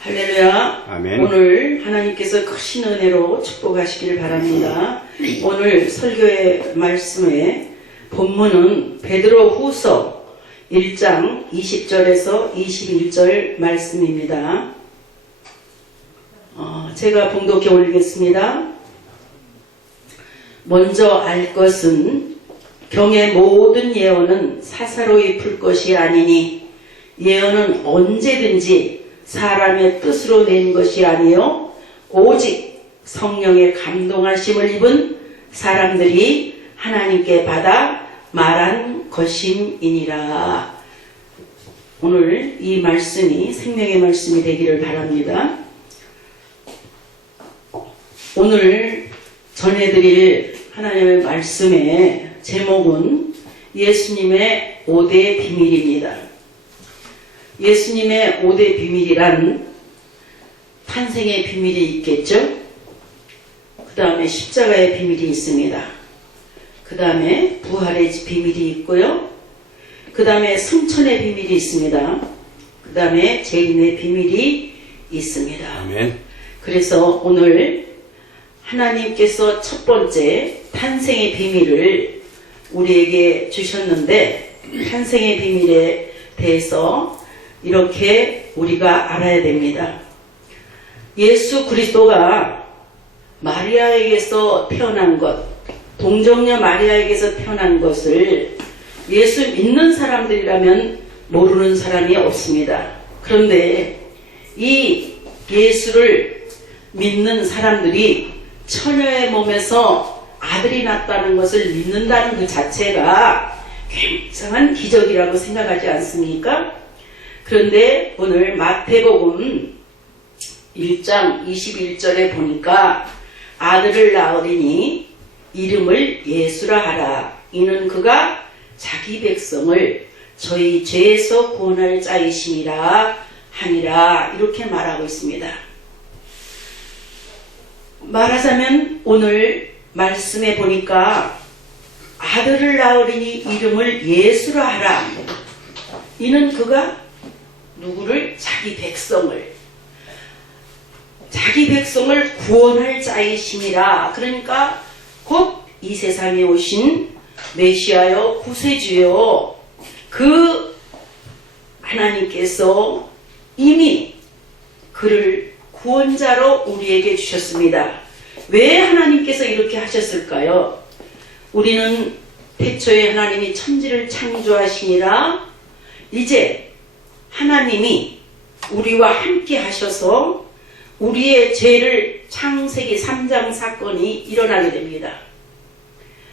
할렐루야. 아멘. 오늘 하나님께서 크신 은혜로 축복하시길 바랍니다. 오늘 설교의 말씀의 본문은 베드로 후서 1장 20절에서 21절 말씀입니다. 제가 봉독해 올리겠습니다. 먼저 알 것은 경의 모든 예언은 사사로이 풀 것이 아니니 예언은 언제든지 사람의 뜻으로 낸 것이 아니요 오직 성령의 감동하심을 입은 사람들이 하나님께 받아 말한 것임이니라. 오늘 이 말씀이 생명의 말씀이 되기를 바랍니다. 오늘 전해드릴 하나님의 말씀의 제목은 예수님의 5대 비밀입니다. 예수님의 5대 비밀이란 탄생의 비밀이 있겠죠. 그 다음에 십자가의 비밀이 있습니다. 그 다음에 부활의 비밀이 있고요. 그 다음에 승천의 비밀이 있습니다. 그 다음에 재림의 비밀이 있습니다. 아멘. 그래서 오늘 하나님께서 첫 번째 탄생의 비밀을 우리에게 주셨는데, 탄생의 비밀에 대해서 이렇게 우리가 알아야 됩니다. 예수 그리스도가 마리아에게서 태어난 것, 동정녀 마리아에게서 태어난 것을 예수 믿는 사람들이라면 모르는 사람이 없습니다. 그런데 이 예수를 믿는 사람들이 처녀의 몸에서 아들이 났다는 것을 믿는다는 그 자체가 굉장한 기적이라고 생각하지 않습니까? 그런데 오늘 마태복음 1장 21절에 보니까 아들을 낳으리니 이름을 예수라 하라. 이는 그가 자기 백성을 저희 죄에서 구원할 자이심이라 하니라. 이렇게 말하고 있습니다. 말하자면 오늘 말씀에 보니까 아들을 낳으리니 이름을 예수라 하라. 이는 그가 누구를? 자기 백성을 구원할 자이심이라. 그러니까 곧 이 세상에 오신 메시아요 구세주요 그 하나님께서 이미 그를 구원자로 우리에게 주셨습니다. 왜 하나님께서 이렇게 하셨을까요? 우리는 태초에 하나님이 천지를 창조하시니라 이제 하나님이 우리와 함께 하셔서 우리의 죄를 창세기 3장 사건이 일어나게 됩니다.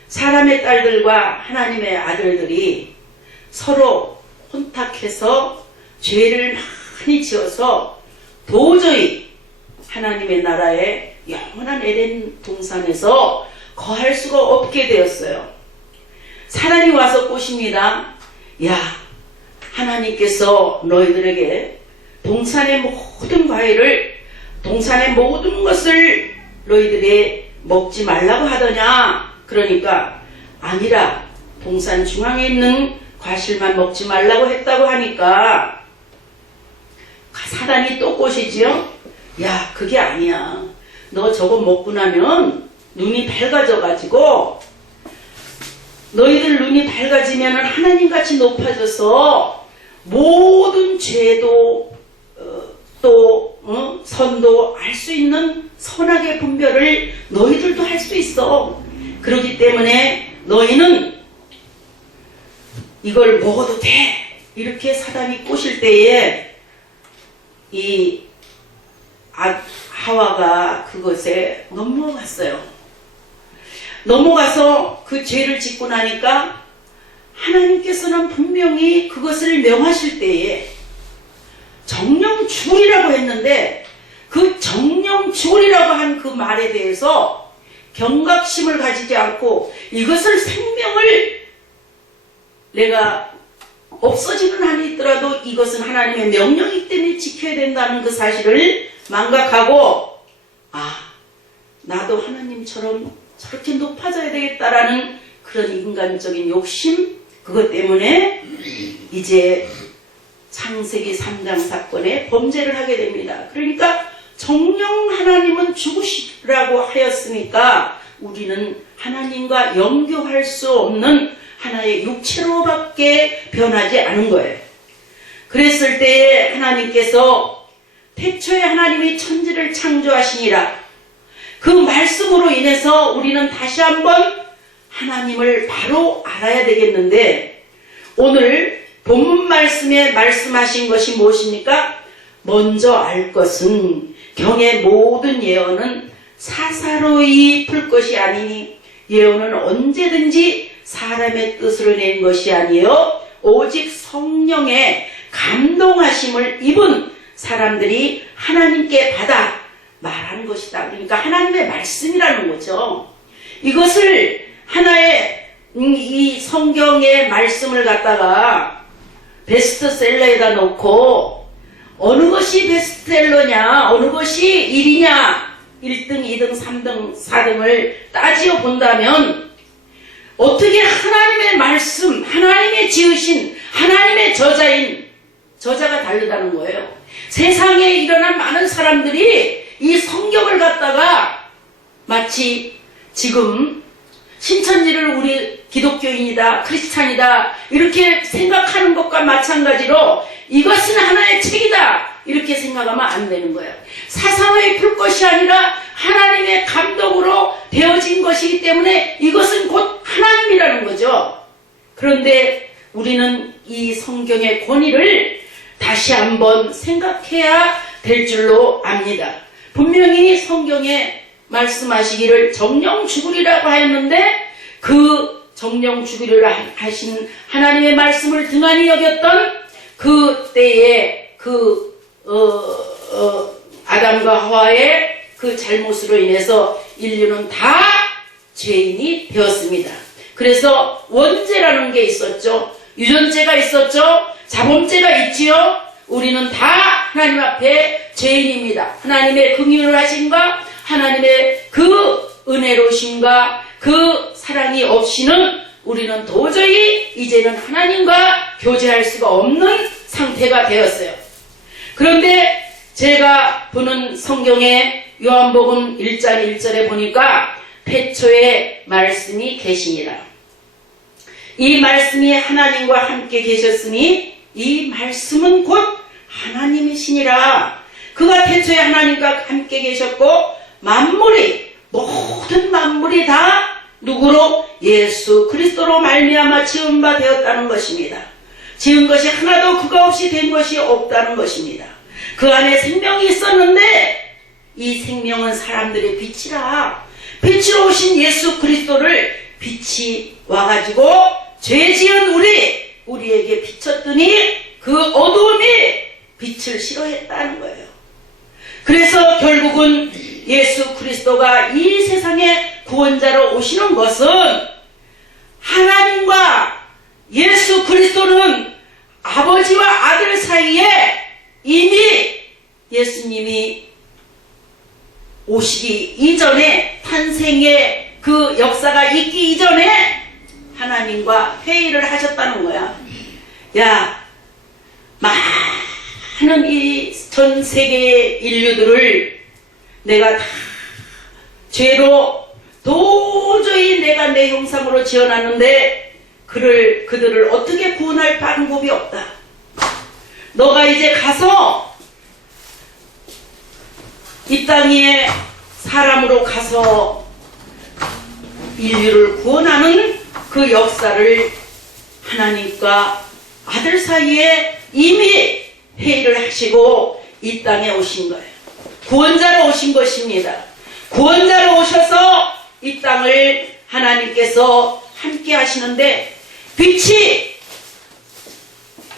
사람의 딸들과 하나님의 아들들이 서로 혼탁해서 죄를 많이 지어서 도저히 하나님의 나라에 영원한 에덴 동산에서 거할 수가 없게 되었어요. 사단이 와서 꼬십니다. 야, 하나님께서 너희들에게 동산의 모든 과일을, 동산의 모든 것을 너희들이 먹지 말라고 하더냐? 그러니까 아니라 동산 중앙에 있는 과실만 먹지 말라고 했다고 하니까 사단이 또 꼬시지요. 야, 그게 아니야. 너 저거 먹고 나면 눈이 밝아져가지고 너희들 눈이 밝아지면 하나님같이 높아져서 모든 죄도 선도 알 수 있는 선악의 분별을 너희들도 할 수 있어. 그렇기 때문에 너희는 이걸 먹어도 돼. 이렇게 사단이 꼬실 때에 이 하와가 그것에 넘어갔어요. 넘어가서 그 죄를 짓고 나니까 하나님께서는 분명히 그것을 명하실 때에 정령 죽으리라고 했는데 그 정령 죽으리라고 한 그 말에 대해서 경각심을 가지지 않고 이것을 생명을 내가 없어지는 한이 있더라도 이것은 하나님의 명령이기 때문에 지켜야 된다는 그 사실을 망각하고 나도 하나님처럼 저렇게 높아져야 되겠다라는 그런 인간적인 욕심, 그것 때문에 이제 창세기 3장 사건에 범죄를 하게 됩니다. 그러니까 정녕 하나님은 죽으시라고 하였으니까 우리는 하나님과 연교할 수 없는 하나의 육체로밖에 변하지 않은 거예요. 그랬을 때에 하나님께서 태초에 하나님이 천지를 창조하시니라, 그 말씀으로 인해서 우리는 다시 한번 하나님을 바로 알아야 되겠는데, 오늘 본문 말씀에 말씀하신 것이 무엇입니까? 먼저 알 것은 경의 모든 예언은 사사로이 풀 것이 아니니 예언은 언제든지 사람의 뜻으로 낸 것이 아니요 오직 성령의 감동하심을 입은 사람들이 하나님께 받아 말한 것이다. 그러니까 하나님의 말씀이라는 거죠. 이것을 하나의 이 성경의 말씀을 갖다가 베스트셀러에다 놓고 어느 것이 베스트셀러냐, 어느 것이 1위냐, 1등, 2등, 3등, 4등을 따지어 본다면 어떻게 하나님의 말씀, 하나님의 지으신 하나님의 저자가 다르다는 거예요. 세상에 일어난 많은 사람들이 이 성경을 갖다가 마치 지금 신천지를 우리 기독교인이다, 크리스찬이다 이렇게 생각하는 것과 마찬가지로 이것은 하나의 책이다 이렇게 생각하면 안 되는 거예요. 사사로이 풀 것이 아니라 하나님의 감동으로 되어진 것이기 때문에 이것은 곧 하나님이라는 거죠. 그런데 우리는 이 성경의 권위를 다시 한번 생각해야 될 줄로 압니다. 분명히 성경에 말씀하시기를 정령 죽으리라고 하였는데 그 정령 죽으리라 하신 하나님의 말씀을 등한히 여겼던 그 때에 아담과 하와의 그 잘못으로 인해서 인류는 다 죄인이 되었습니다. 그래서 원죄라는 게 있었죠. 유전죄가 있었죠. 자범죄가 있지요. 우리는 다 하나님 앞에 죄인입니다. 하나님의 긍휼을 하심과 하나님의 그 은혜로심과 그 사랑이 없이는 우리는 도저히 이제는 하나님과 교제할 수가 없는 상태가 되었어요. 그런데 제가 보는 성경의 요한복음 1장 1절에 보니까 태초에 말씀이 계시니라. 이 말씀이 하나님과 함께 계셨으니 이 말씀은 곧 하나님이시니라. 그가 태초에 하나님과 함께 계셨고 모든 만물이 다 누구로? 예수 그리스도로 말미암아 지은 바 되었다는 것입니다. 지은 것이 하나도 그가 없이 된 것이 없다는 것입니다. 그 안에 생명이 있었는데 이 생명은 사람들의 빛이라. 빛으로 오신 예수 그리스도를 빛이 와가지고 죄 지은 우리에게 비쳤더니 그 어두움이 빛을 싫어했다는 거예요. 그래서 결국은 예수 그리스도가 이 세상에 구원자로 오시는 것은 하나님과 예수 그리스도는 아버지와 아들 사이에 이미 예수님이 오시기 이전에, 탄생의 그 역사가 있기 이전에 하나님과 회의를 하셨다는 거야. 많은 이 전 세계의 인류들을 내가 다 죄로 도저히 내가 내 형상으로 지어놨는데 그들을 어떻게 구원할 방법이 없다. 너가 이제 가서 이 땅 위에 사람으로 가서 인류를 구원하는 그 역사를 하나님과 아들 사이에 이미 회의를 하시고 이 땅에 오신 거예요. 구원자로 오신 것입니다. 구원자로 오셔서 이 땅을 하나님께서 함께 하시는데 빛이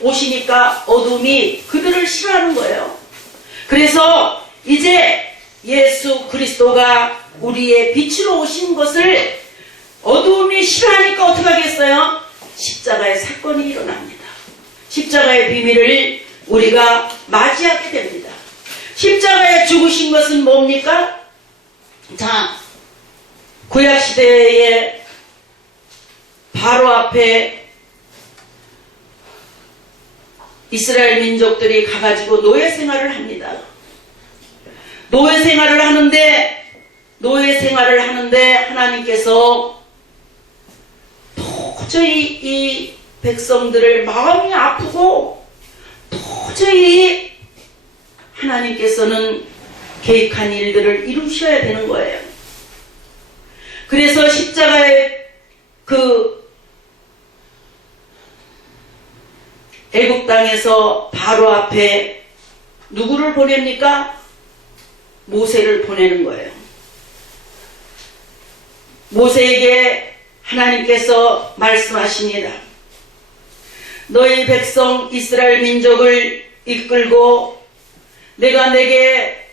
오시니까 어둠이 그들을 싫어하는 거예요. 그래서 이제 예수 그리스도가 우리의 빛으로 오신 것을 어두움이 싫어하니까 어떻게 하겠어요? 십자가의 사건이 일어납니다. 십자가의 비밀을 우리가 맞이하게 됩니다. 십자가에 죽으신 것은 뭡니까? 자, 구약시대에 바로 앞에 이스라엘 민족들이 가가지고 노예 생활을 합니다. 노예 생활을 하는데 하나님께서 도저히 이 백성들을 마음이 아프고 도저히 하나님께서는 계획한 일들을 이루셔야 되는 거예요. 그래서 십자가의 애굽 땅에서 바로 앞에 누구를 보냅니까? 모세를 보내는 거예요. 모세에게 하나님께서 말씀하십니다. 너희 백성 이스라엘 민족을 이끌고 내가 내게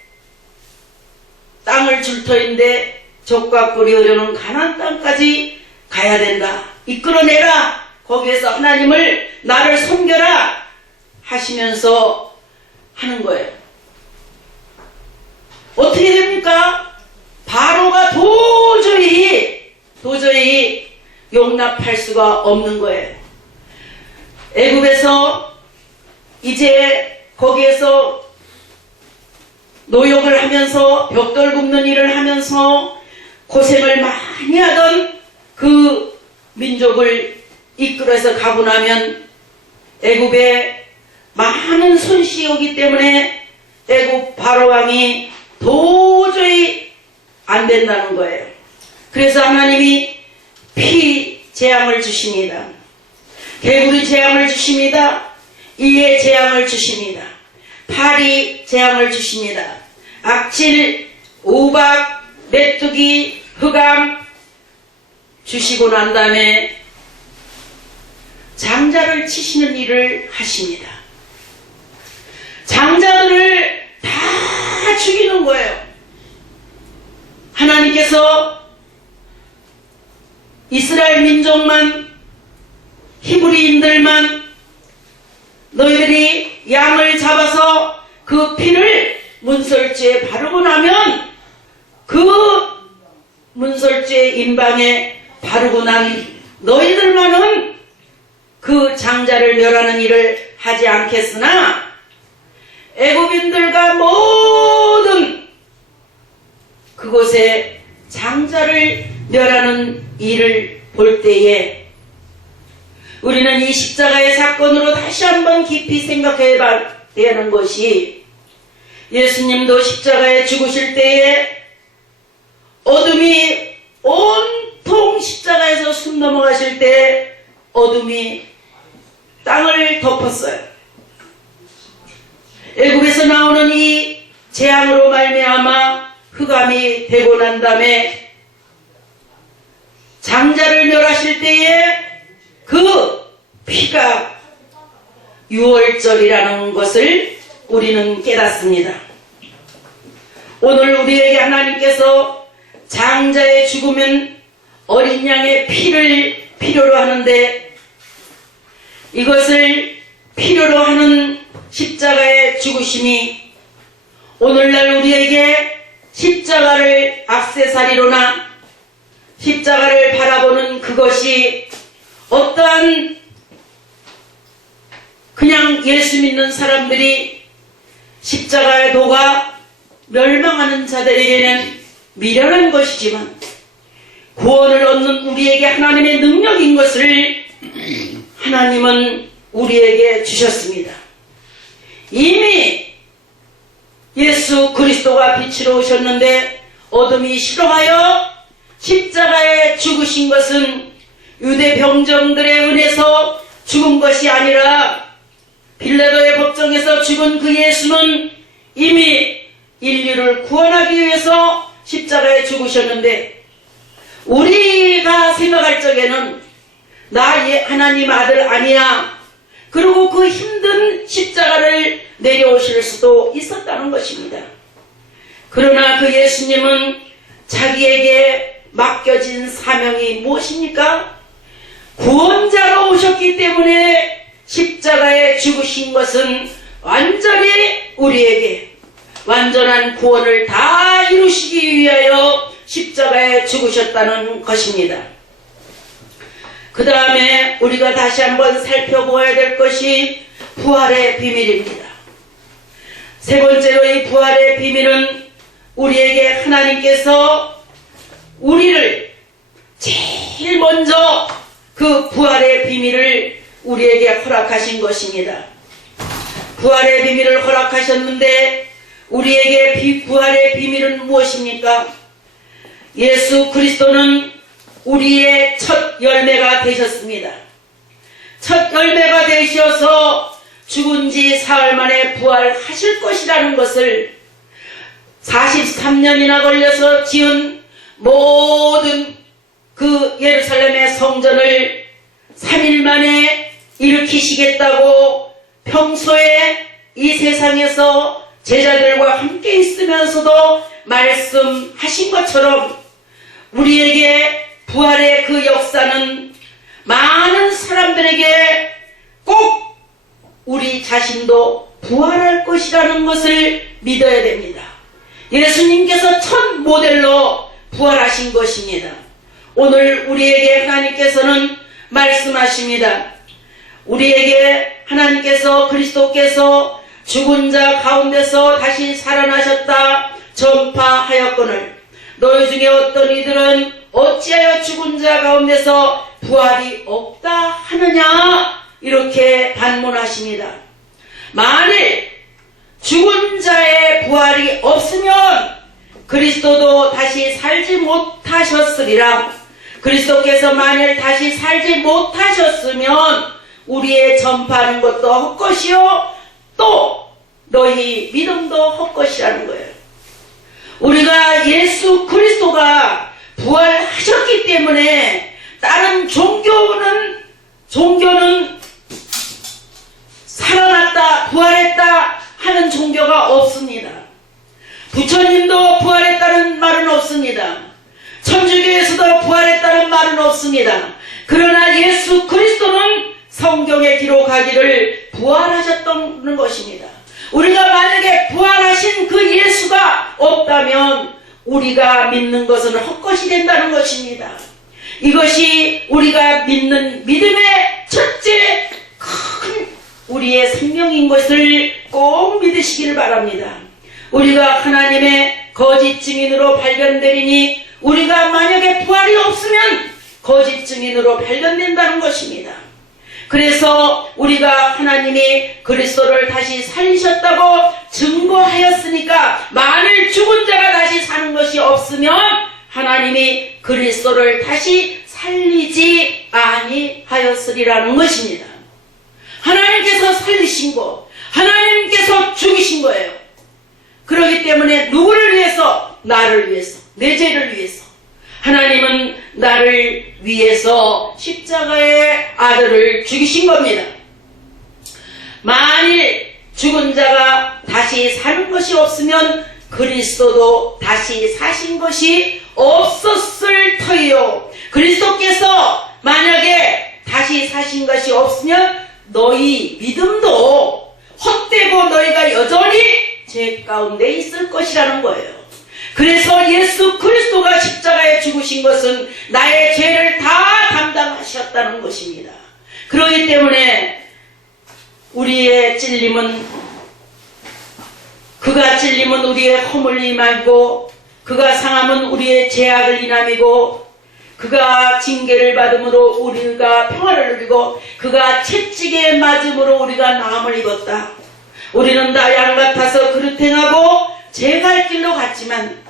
땅을 줄 터인데 적과 꿀이 흐르는 가나안 땅까지 가야 된다. 이끌어내라. 거기에서 하나님을 나를 섬겨라 하시면서 하는 거예요. 어떻게 됩니까? 바로가 도저히 용납할 수가 없는 거예요. 애굽에서 이제 거기에서 노역을 하면서 벽돌 굽는 일을 하면서 고생을 많이 하던 그 민족을 이끌어서 가고 나면 애굽에 많은 손실이 오기 때문에 애굽 바로왕이 도저히 안 된다는 거예요. 그래서 하나님이 피 재앙을 주십니다. 개구리 재앙을 주십니다. 이의 재앙을 주십니다. 파리 재앙을 주십니다. 악질, 우박, 메뚜기, 흑암 주시고 난 다음에 장자를 치시는 일을 하십니다. 장자들을 다 죽이는 거예요. 하나님께서 이스라엘 민족만, 히브리인들만 너희들이 양을 잡아서 그 피를 문설주에 바르고 나면 그 문설주의 인방에 바르고 난 너희들만은 그 장자를 멸하는 일을 하지 않겠으나 애굽인들과 모든 그곳에 장자를 멸하는 일을 볼 때에 우리는 이 십자가의 사건으로 다시 한번 깊이 생각해야 되는 것이 예수님도 십자가에 죽으실 때에 어둠이 온통 십자가에서 숨 넘어가실 때 어둠이 땅을 덮었어요. 애굽에서 나오는 이 재앙으로 말미암아 흑암이 되고 난 다음에 장자를 멸하실 때에 그 피가 유월절이라는 것을 우리는 깨닫습니다. 오늘 우리에게 하나님께서 장자의 죽으면 어린 양의 피를 필요로 하는데 이것을 필요로 하는 십자가의 죽으심이 오늘날 우리에게 십자가를 액세서리로나 십자가를 바라보는 그것이 어떠한 그냥 예수 믿는 사람들이 십자가의 도가 멸망하는 자들에게는 미련한 것이지만 구원을 얻는 우리에게 하나님의 능력인 것을 하나님은 우리에게 주셨습니다. 이미 예수 그리스도가 빛으로 오셨는데 어둠이 싫어하여 십자가에 죽으신 것은 유대 병정들의 은혜서 죽은 것이 아니라 빌라도의 법정에서 죽은 그 예수는 이미 인류를 구원하기 위해서 십자가에 죽으셨는데 우리가 생각할 적에는 나 하나님 아들 아니야. 그리고 그 힘든 십자가를 내려오실 수도 있었다는 것입니다. 그러나 그 예수님은 자기에게 맡겨진 사명이 무엇입니까? 구원자로 오셨기 때문에 십자가에 죽으신 것은 완전히 우리에게 완전한 구원을 다 이루시기 위하여 십자가에 죽으셨다는 것입니다. 그 다음에 우리가 다시 한번 살펴보아야 될 것이 부활의 비밀입니다. 세 번째로 이 부활의 비밀은 우리에게 하나님께서 우리를 제일 먼저 그 부활의 비밀을 우리에게 허락하신 것입니다. 부활의 비밀을 허락하셨는데 우리에게 부활의 비밀은 무엇입니까? 예수 그리스도는 우리의 첫 열매가 되셨습니다. 첫 열매가 되셔서 죽은 지 사흘 만에 부활하실 것이라는 것을 43년이나 걸려서 지은 모든 그 예루살렘의 성전을 3일 만에 일으키시겠다고 평소에 이 세상에서 제자들과 함께 있으면서도 말씀하신 것처럼 우리에게 부활의 그 역사는 많은 사람들에게 꼭 우리 자신도 부활할 것이라는 것을 믿어야 됩니다. 예수님께서 첫 모델로 부활하신 것입니다. 오늘 우리에게 하나님께서는 말씀하십니다. 우리에게 하나님께서 그리스도께서 죽은 자 가운데서 다시 살아나셨다 전파하였거늘 너희 중에 어떤 이들은 어찌하여 죽은 자 가운데서 부활이 없다 하느냐 이렇게 반문하십니다. 만일 죽은 자의 부활이 없으면 그리스도도 다시 살지 못하셨으리라. 그리스도께서 만일 다시 살지 못하셨으면 우리의 전파하는 것도 헛것이요 또 너희 믿음도 헛것이라는 거예요. 우리가 예수 그리스도가 부활하셨기 때문에 다른 종교는 살아났다 부활했다 하는 종교가 없습니다. 부처님도 부활했다는 말은 없습니다. 천주교에서도 부활했다는 말은 없습니다. 그러나 예수 그리스도는 성경에 기록하기를 부활하셨다는 것입니다. 우리가 만약에 부활하신 그 예수가 없다면 우리가 믿는 것은 헛것이 된다는 것입니다. 이것이 우리가 믿는 믿음의 첫째 큰 우리의 생명인 것을 꼭 믿으시기를 바랍니다. 우리가 하나님의 거짓 증인으로 발견되리니 우리가 만약에 부활이 없으면 거짓 증인으로 발견된다는 것입니다. 그래서 우리가 하나님이 그리스도를 다시 살리셨다고 증거하였으니까 만일 죽은 자가 다시 사는 것이 없으면 하나님이 그리스도를 다시 살리지 아니하였으리라는 것입니다. 하나님께서 살리신 거, 하나님께서 죽이신 거예요. 그렇기 때문에 누구를 위해서? 나를 위해서, 내 죄를 위해서. 하나님은 나를 위해서 십자가의 아들을 죽이신 겁니다. 만일 죽은 자가 다시 사는 것이 없으면 그리스도도 다시 사신 것이 없었을 터이요. 그리스도께서 만약에 다시 사신 것이 없으면 너희 믿음도 헛되고 너희가 여전히 죄 가운데 있을 것이라는 거예요. 그래서 예수 그리스도가 십자가에 죽으신 것은 나의 죄를 다 담당하셨다는 것입니다. 그렇기 때문에 우리의 찔림은 그가 찔림은 우리의 허물림이고 그가 상함은 우리의 죄악을 인함이고 그가 징계를 받음으로 우리가 평화를 누리고 그가 채찍에 맞음으로 우리가 나음을 입었다. 우리는 다 양 같아서 그릇 행하고 제 갈 길로 갔지만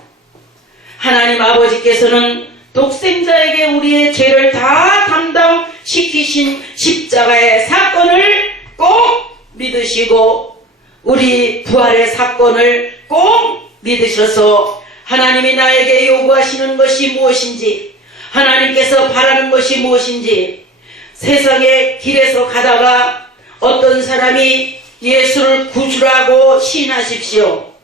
하나님 아버지께서는 독생자에게 우리의 죄를 다 담당시키신 십자가의 사건을 꼭 믿으시고 우리 부활의 사건을 꼭 믿으셔서 하나님이 나에게 요구하시는 것이 무엇인지 하나님께서 바라는 것이 무엇인지 세상의 길에서 가다가 어떤 사람이 예수를 구주라고 시인하십시오.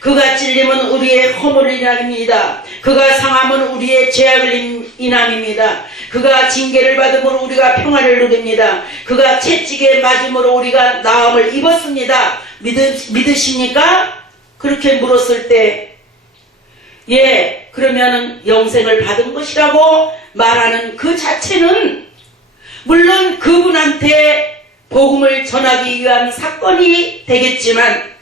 그가 찔림은 우리의 허물을 인함입니다. 그가 상함은 우리의 죄악을 인함입니다. 그가 징계를 받음으로 우리가 평화를 누립니다. 그가 채찍에 맞음으로 우리가 나음을 입었습니다. 믿으십니까? 그렇게 물었을 때, 예, 그러면은 영생을 받은 것이라고 말하는 그 자체는 물론 그분한테 복음을 전하기 위한 사건이 되겠지만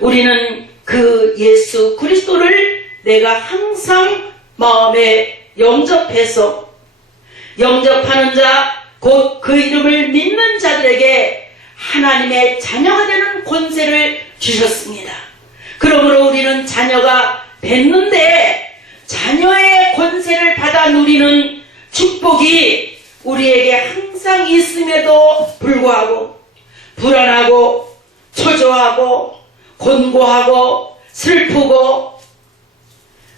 우리는 그 예수 그리스도를 내가 항상 마음에 영접해서 영접하는 자, 곧 그 이름을 믿는 자들에게 하나님의 자녀가 되는 권세를 주셨습니다. 그러므로 우리는 자녀가 됐는데 자녀의 권세를 받아 누리는 축복이 우리에게 항상 있음에도 불구하고 불안하고 초조하고 곤고하고 슬프고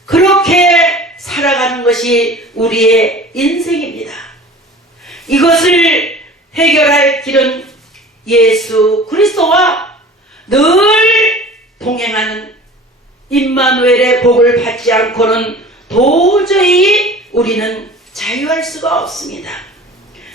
그렇게 살아가는 것이 우리의 인생입니다. 이것을 해결할 길은 예수 그리스도와 늘 동행하는 임마누엘의 복을 받지 않고는 도저히 우리는 자유할 수가 없습니다.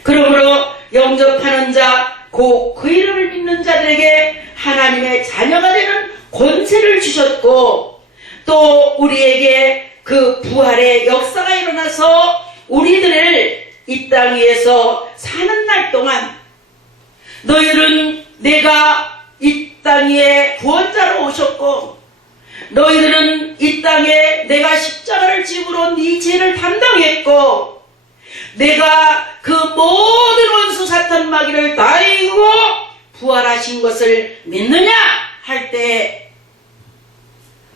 그러므로 영접하는 자, 곧 그 이름을 믿는 자들에게 하나님의 자녀가 되는 권세를 주셨고 또 우리에게 그 부활의 역사가 일어나서 우리들을 이 땅 위에서 사는 날 동안 너희들은 내가 이 땅 위에 구원자로 오셨고 너희들은 이 땅에 내가 십자가를 지므로 네 죄를 담당했고 내가 그 모든 원수 사탄 마귀를 다 이기고 부활하신 것을 믿느냐 할 때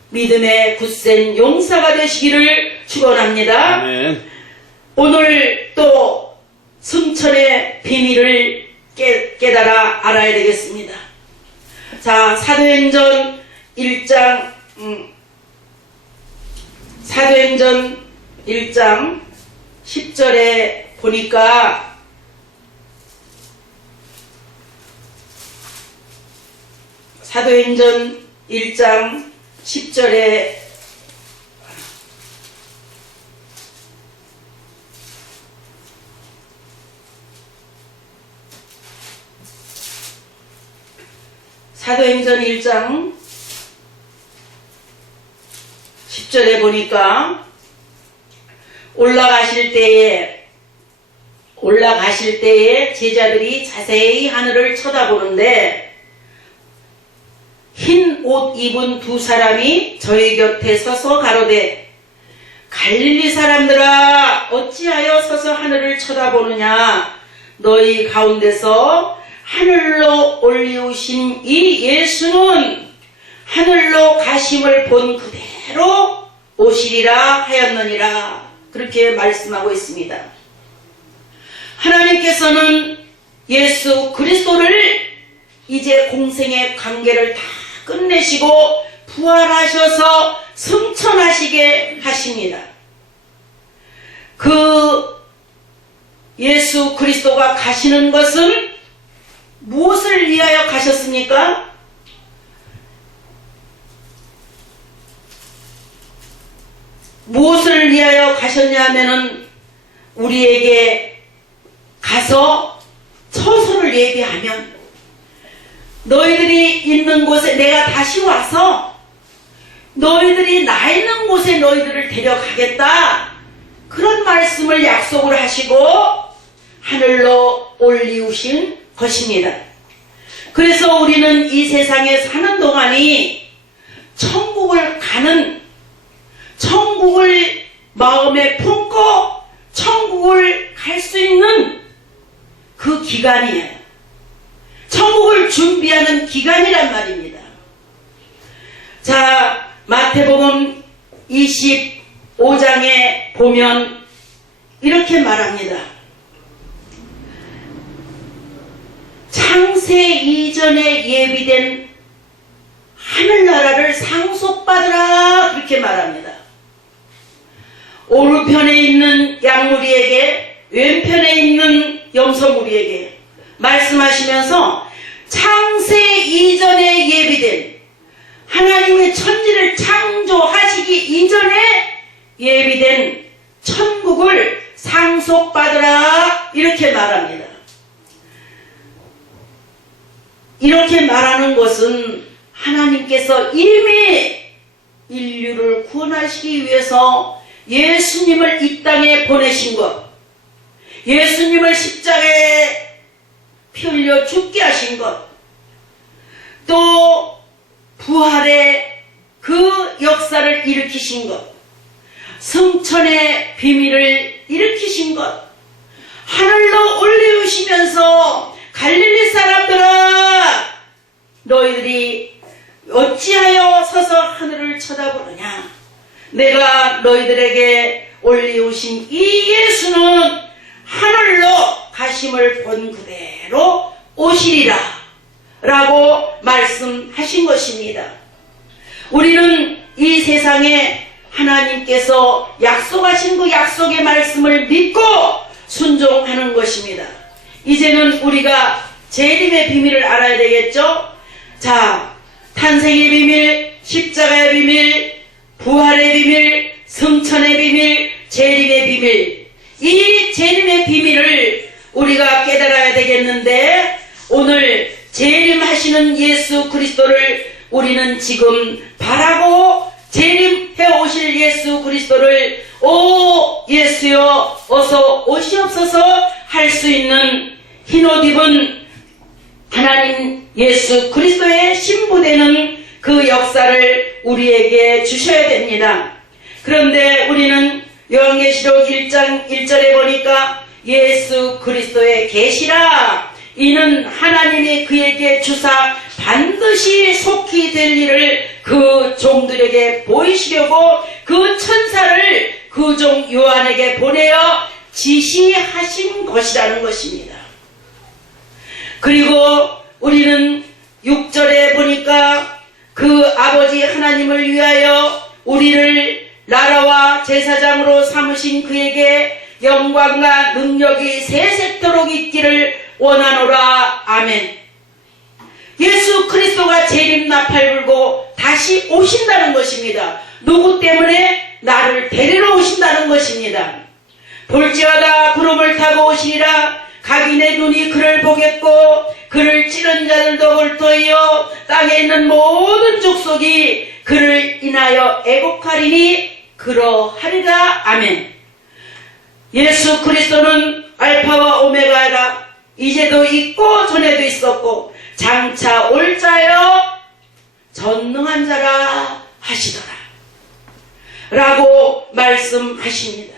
믿음의 굳센 용사가 되시기를 축원합니다. 아멘. 오늘 또 승천의 비밀을 깨달아 알아야 되겠습니다. 자, 사도행전 1장 10절에 보니까 사도행전 1장 10절에 사도행전 1장 10절에 보니까 올라가실 때에 제자들이 자세히 하늘을 쳐다보는데 흰 옷 입은 두 사람이 저희 곁에 서서 가로되 갈릴리 사람들아 어찌하여 서서 하늘을 쳐다보느냐 너희 가운데서 하늘로 올리우신 이 예수는 하늘로 가심을 본 그대로 오시리라 하였느니라. 그렇게 말씀하고 있습니다. 하나님께서는 예수 그리스도를 이제 공생의 관계를 다 끝내시고 부활하셔서 승천하시게 하십니다. 그 예수 그리스도가 가시는 것은 무엇을 위하여 가셨습니까? 무엇을 위하여 가셨냐 하면은 우리에게 가서 처소를 예비하면 너희들이 있는 곳에 내가 다시 와서 너희들이 나 있는 곳에 너희들을 데려가겠다. 그런 말씀을 약속을 하시고 하늘로 올리우신 것입니다. 그래서 우리는 이 세상에 사는 동안이 천국을 가는 천국을 마음에 품고 천국을 갈 수 있는 그 기간이에요. 천국을 준비하는 기간이란 말입니다. 자, 마태복음 25장에 보면 이렇게 말합니다. 창세 이전에 예비된 하늘나라를 상속받으라 그렇게 말합니다. 오른편에 있는 양무리에게 왼편에 있는 염소무리에게 말씀하시면서 창세 이전에 예비된 하나님의 천지를 창조하시기 이전에 예비된 천국을 상속받으라 이렇게 말합니다. 이렇게 말하는 것은 하나님께서 이미 인류를 구원하시기 위해서 예수님을 이 땅에 보내신 것, 예수님을 십자가에 피 흘려 죽게 하신 것, 또 부활의 그 역사를 일으키신 것, 승천의 비밀을 일으키신 것, 하늘로 올리우시면서 갈릴리 사람들아, 너희들이 어찌하여 서서 하늘을 쳐다보느냐? 내가 너희들에게 올리우신 이 예수는 하늘로 가심을 본 그대로 오시리라 라고 말씀하신 것입니다. 우리는 이 세상에 하나님께서 약속하신 그 약속의 말씀을 믿고 순종하는 것입니다. 이제는 우리가 재림의 비밀을 알아야 되겠죠? 자, 탄생의 비밀, 십자가의 비밀, 부활의 비밀, 승천의 비밀, 재림의 비밀, 이 재림의 비밀을 우리가 깨달아야 되겠는데, 오늘 재림하시는 예수 그리스도를 우리는 지금 바라고 재림해 오실 예수 그리스도를 오 예수여 어서 오시옵소서 할 수 있는 흰옷 입은 하나님 예수 그리스도의 신부되는 그 역사를 우리에게 주셔야 됩니다. 그런데 우리는 요한계시록 1장 1절에 보니까 예수 그리스도의 계시라, 이는 하나님이 그에게 주사 반드시 속히 될 일을 그 종들에게 보이시려고 그 천사를 그 종 요한에게 보내어 지시하신 것이라는 것입니다. 그리고 우리는 6절에 보니까 그 아버지 하나님을 위하여 우리를 나라와 제사장으로 삼으신 그에게 영광과 능력이 세세토록 있기를 원하노라. 아멘. 예수 그리스도가 재림 나팔불고 다시 오신다는 것입니다. 누구 때문에? 나를 데리러 오신다는 것입니다. 볼지어다 구름을 타고 오시리라. 각인의 눈이 그를 보겠고 그를 찌른 자들도 볼터이요 땅에 있는 모든 족속이 그를 인하여 애곡하리니 그러하리라. 아멘. 예수 그리스도는 알파와 오메가라. 이제도 있고 전에도 있었고 장차 올 자여 전능한 자라 하시더라 라고 말씀하십니다.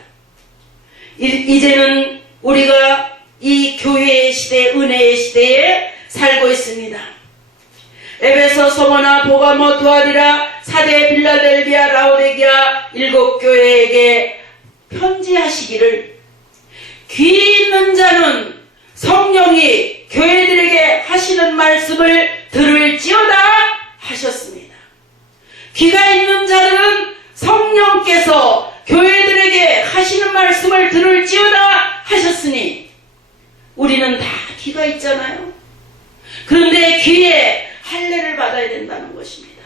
이제는 우리가 이 교회의 시대, 은혜의 시대에 살고 있습니다. 에베소, 소모나, 보가모, 두아디라, 사대, 빌라델비아, 라오데기아 7교회에게 편지하시기를 귀 있는 자는 성령이 교회들에게 하시는 말씀을 들을지어다 하셨습니다. 귀가 있는 자들은 성령께서 교회들에게 하시는 말씀을 들을지어다 하셨으니 우리는 다 귀가 있잖아요. 그런데 귀에 할례를 받아야 된다는 것입니다.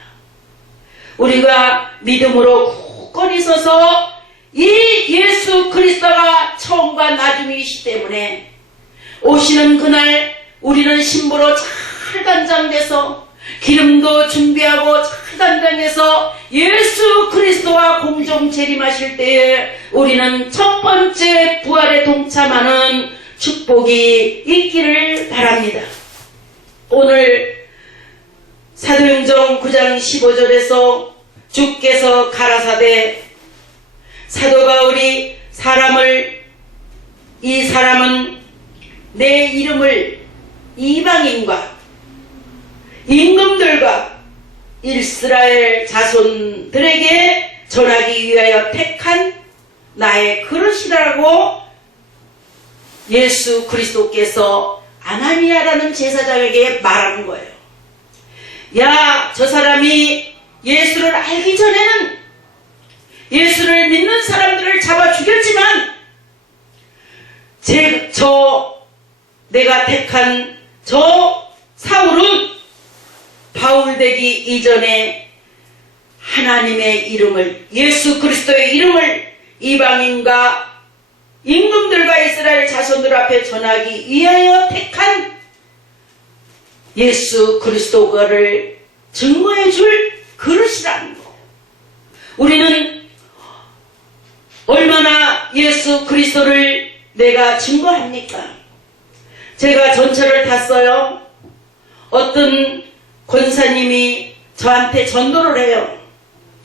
우리가 믿음으로 굳건히 서서 이 예수 그리스도가 처음과 나중이시기 때문에 오시는 그날 우리는 신부로 잘 단장돼서 기름도 준비하고 잘 단장해서 예수 그리스도와 공동 재림하실 때에 우리는 첫 번째 부활에 동참하는 축복이 있기를 바랍니다. 오늘 사도행전 9장 15절에서 주께서 가라사대 사도 바울이 이 사람은 내 이름을 이방인과 임금들과 이스라엘 자손들에게 전하기 위하여 택한 나의 그릇이라고 예수 그리스도께서 아나니아라는 제사장에게 말하는 거예요. 야, 저 사람이 예수를 알기 전에는 예수를 믿는 사람들을 잡아 죽였지만 내가 택한 저 사울은 바울 되기 이전에 하나님의 이름을, 예수 그리스도의 이름을 이방인과 임금들과 이스라엘 자손들 앞에 전하기 위하여 택한 예수 그리스도를 증거해 줄 그릇이라는 거. 우리는 얼마나 예수 그리스도를 내가 증거합니까? 제가 전철을 탔어요. 어떤 권사님이 저한테 전도를 해요.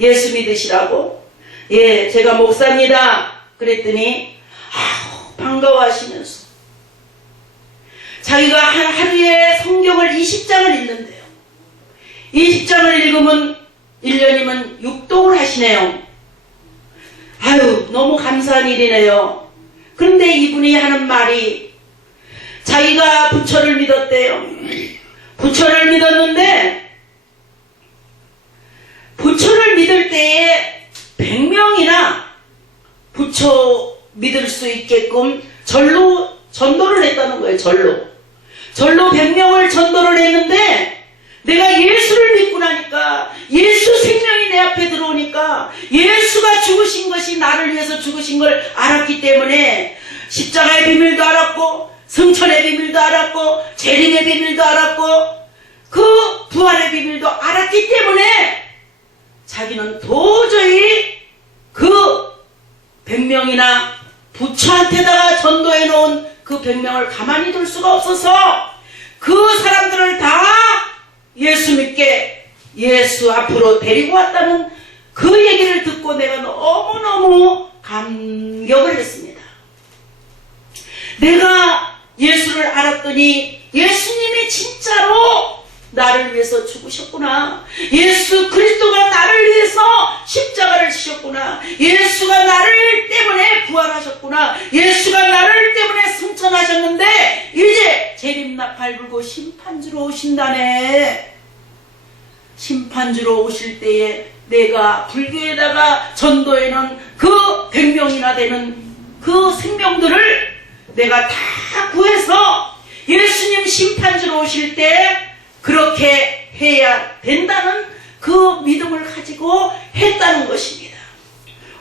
예수 믿으시라고. 예, 제가 목사입니다. 그랬더니 반가워하시면서 자기가 하루에 성경을 20장을 읽는데요. 20장을 읽으면 1년이면 6독을 하시네요. 아유, 너무 감사한 일이네요. 그런데 이분이 하는 말이 자기가 부처를 믿었대요. 부처를 믿었는데 부처를 믿을 때에 100명이나 부처 믿을 수 있게끔 전도를 했다는 거예요. 절로 100명을 전도를 했는데 내가 예수를 믿고 나니까 예수 생명이 내 앞에 들어오니까 예수가 죽으신 것이 나를 위해서 죽으신 걸 알았기 때문에 십자가의 비밀도 알았고 승천의 비밀도 알았고 재림의 비밀도 알았고 그 부활의 비밀도 알았기 때문에 자기는 도저히 그 100명이나 부처한테다가 전도해 놓은 그 100명을 가만히 둘 수가 없어서 그 사람들을 다 예수 믿게 예수 앞으로 데리고 왔다는 그 얘기를 듣고 내가 너무너무 감격을 했습니다. 내가 예수를 알았더니 예수님이 진짜로 나를 위해서 죽으셨구나. 예수 그리스도가 나를 위해서 십자가를 지셨구나. 예수가 나를 때문에 부활하셨구나. 예수가 나를 때문에 승천하셨는데 이제 재림나팔 불고 심판주로 오신다네. 심판주로 오실 때에 내가 불교에다가 전도에는 그 100명이나 되는 그 생명들을 내가 다 구해서 예수님 심판주로 오실 때 그렇게 해야 된다는 그 믿음을 가지고 했다는 것입니다.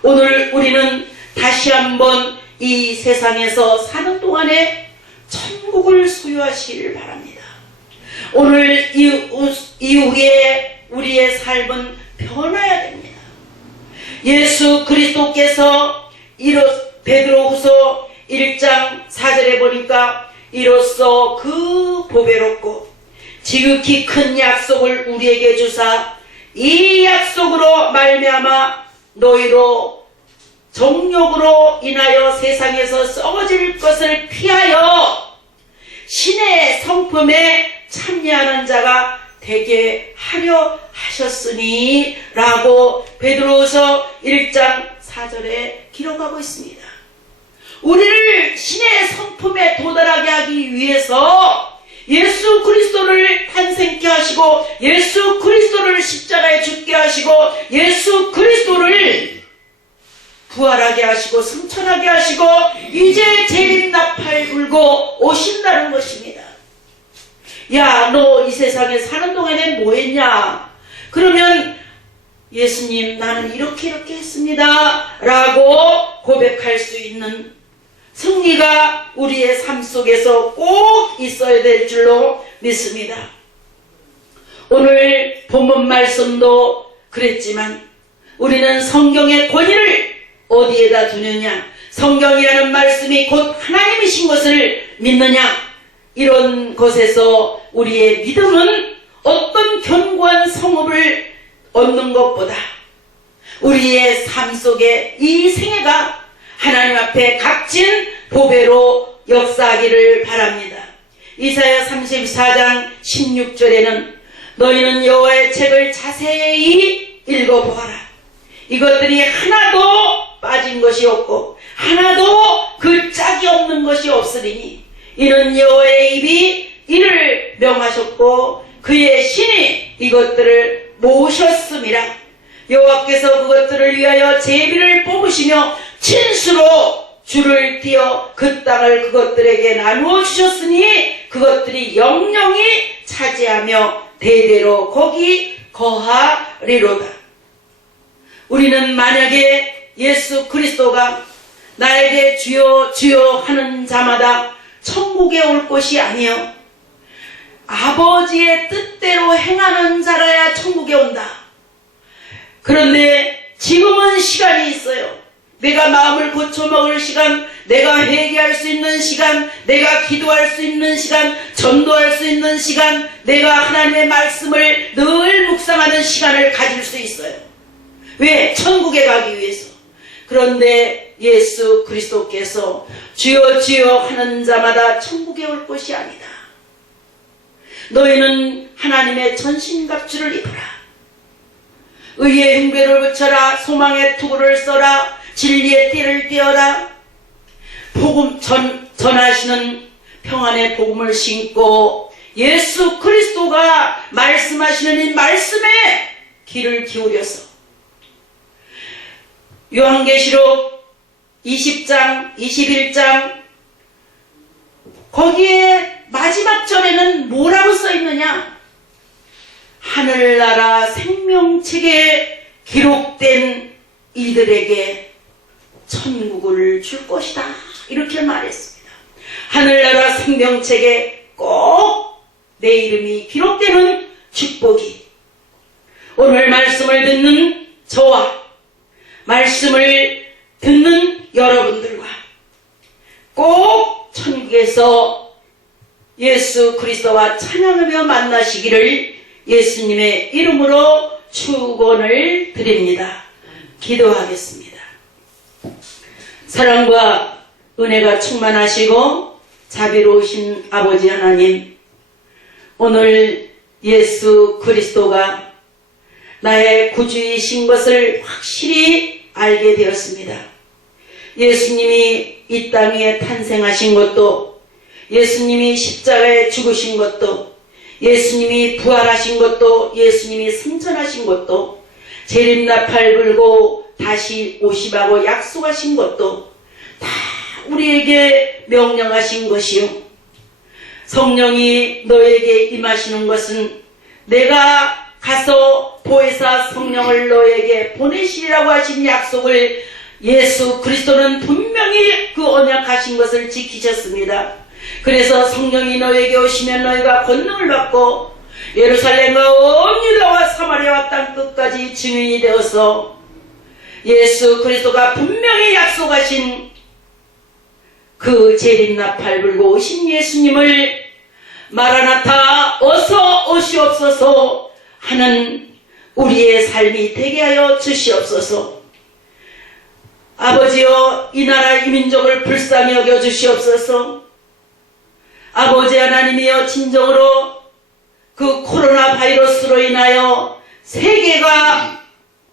오늘 우리는 다시 한번 이 세상에서 사는 동안에 천국을 소유하시길 바랍니다. 오늘 이후에 우리의 삶은 변화해야 됩니다. 예수 그리스도께서 베드로후서 1장 4절에 보니까 이로써 그 보배롭고 지극히 큰 약속을 우리에게 주사 이 약속으로 말미암아 너희로 정욕으로 인하여 세상에서 썩어질 것을 피하여 신의 성품에 참여하는 자가 되게 하려 하셨으니 라고 베드로후서 1장 4절에 기록하고 있습니다. 우리를 신의 성품에 도달하게 하기 위해서 예수 그리스도를 탄생케 하시고 예수 그리스도를 십자가에 죽게 하시고 예수 그리스도를 부활하게 하시고 승천하게 하시고 이제 재림나팔 불고 오신다는 것입니다. 야, 너 이 세상에 사는 동안에 뭐 했냐? 그러면 예수님 나는 이렇게 했습니다 라고 고백할 수 있는 승리가 우리의 삶 속에서 꼭 있어야 될 줄로 믿습니다. 오늘 본문 말씀도 그랬지만 우리는 성경의 권위를 어디에다 두느냐? 성경이라는 말씀이 곧 하나님이신 것을 믿느냐? 이런 것에서 우리의 믿음은 어떤 견고한 성읍을 얻는 것보다 우리의 삶 속에 이 생애가 하나님 앞에 값진 보배로 역사하기를 바랍니다. 이사야 34장 16절에는 너희는 여호와의 책을 자세히 읽어보아라. 이것들이 하나도 빠진 것이 없고 하나도 그 짝이 없는 것이 없으리니 이는 여호와의 입이 이를 명하셨고 그의 신이 이것들을 모으셨음이라. 여호와께서 그것들을 위하여 제비를 뽑으시며 친수로 줄을 띄어 그 땅을 그것들에게 나누어 주셨으니 그것들이 영영이 차지하며 대대로 거기 거하리로다. 우리는 만약에 예수 그리스도가 나에게 주여 주여 하는 자마다 천국에 올 것이 아니요 아버지의 뜻대로 행하는 자라야 천국에 온다. 그런데 지금은 시간이 있어요. 내가 마음을 고쳐먹을 시간, 내가 회개할 수 있는 시간, 내가 기도할 수 있는 시간, 전도할 수 있는 시간, 내가 하나님의 말씀을 늘 묵상하는 시간을 가질 수 있어요. 왜? 천국에 가기 위해서. 그런데 예수 그리스도께서 주여 주여 하는 자마다 천국에 올 것이 아니다. 너희는 하나님의 전신갑주를 입어라. 의의 흉배를 붙여라. 소망의 투구를 써라. 진리의 띠를 띄어라. 복음 전하시는 평안의 복음을 신고 예수 그리스도가 말씀하시는 이 말씀에 귀를 기울여서 요한계시록 20장, 21장 거기에 마지막 절에는 뭐라고 써있느냐? 하늘나라 생명책에 기록된 이들에게 천국을 줄 것이다. 이렇게 말했습니다. 하늘나라 생명책에 꼭 내 이름이 기록되는 축복이 오늘 말씀을 듣는 저와 말씀을 듣는 여러분들과 꼭 천국에서 예수 그리스도와 찬양하며 만나시기를 예수님의 이름으로 축원을 드립니다. 기도하겠습니다. 사랑과 은혜가 충만하시고 자비로우신 아버지 하나님, 오늘 예수 그리스도가 나의 구주이신 것을 확실히 알게 되었습니다. 예수님이 이 땅에 탄생하신 것도, 예수님이 십자가에 죽으신 것도, 예수님이 부활하신 것도, 예수님이 승천하신 것도, 재림나팔 불고 다시 오시라고 약속하신 것도 다 우리에게 명령하신 것이요. 성령이 너에게 임하시는 것은 내가 가서 보혜사 성령을 너에게 보내시리라고 하신 약속을 예수 그리스도는 분명히 그 언약하신 것을 지키셨습니다. 그래서 성령이 너에게 오시면 너희가 권능을 받고 예루살렘과 온 유다와 사마리아와 땅 끝까지 증인이 되어서 예수 그리스도가 분명히 약속하신 그 재림나팔 불고 오신 예수님을 마라나타 어서 오시옵소서 하는 우리의 삶이 되게 하여 주시옵소서. 아버지여, 이 나라 이 민족을 불쌍히 여겨 주시옵소서. 아버지 하나님이여, 진정으로 그 코로나 바이러스로 인하여 세계가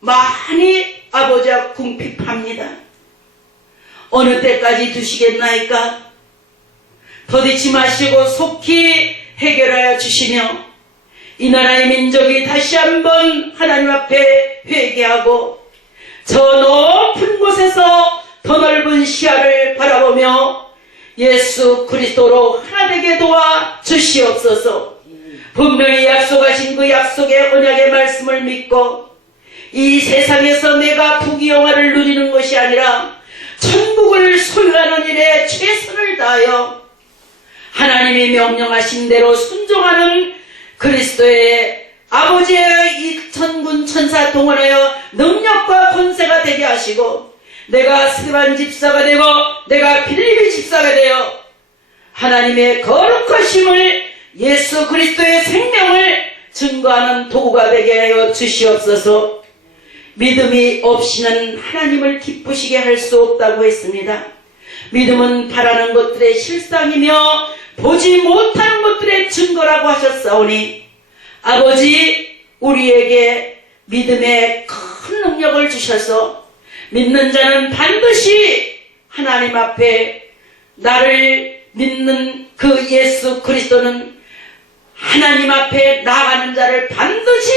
많이 아버지와 궁핍합니다. 어느 때까지 두시겠나이까? 더디치 마시고 속히 해결하여 주시며 이 나라의 민족이 다시 한번 하나님 앞에 회개하고 저 높은 곳에서 더 넓은 시야를 바라보며 예수 그리스도로 하나 되게 도와 주시옵소서. 분명히 약속하신 그 약속의 언약의 말씀을 믿고 이 세상에서 내가 부귀영화를 누리는 것이 아니라 천국을 소유하는 일에 최선을 다하여 하나님이 명령하신 대로 순종하는 그리스도의 아버지의 이 천군 천사 동원하여 능력과 권세가 되게 하시고 내가 스데반 집사가 되고 내가 빌립의 집사가 되어 하나님의 거룩하심을 예수 그리스도의 생명을 증거하는 도구가 되게 하여 주시옵소서. 믿음이 없이는 하나님을 기쁘시게 할 수 없다고 했습니다. 믿음은 바라는 것들의 실상이며 보지 못하는 것들의 증거라고 하셨사오니 아버지, 우리에게 믿음의 큰 능력을 주셔서 믿는 자는 반드시 하나님 앞에 나를 믿는 그 예수 그리스도는 하나님 앞에 나아가는 자를 반드시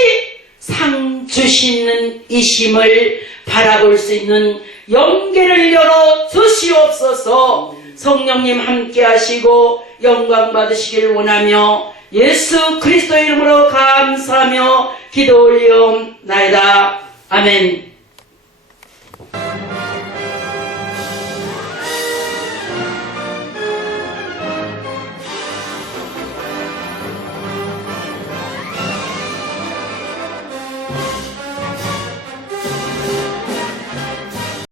상 주시는 이심을 바라볼 수 있는 영계를 열어 주시옵소서. 성령님 함께 하시고 영광 받으시길 원하며 예수 그리스도의 이름으로 감사하며 기도 올리옵나이다. 아멘.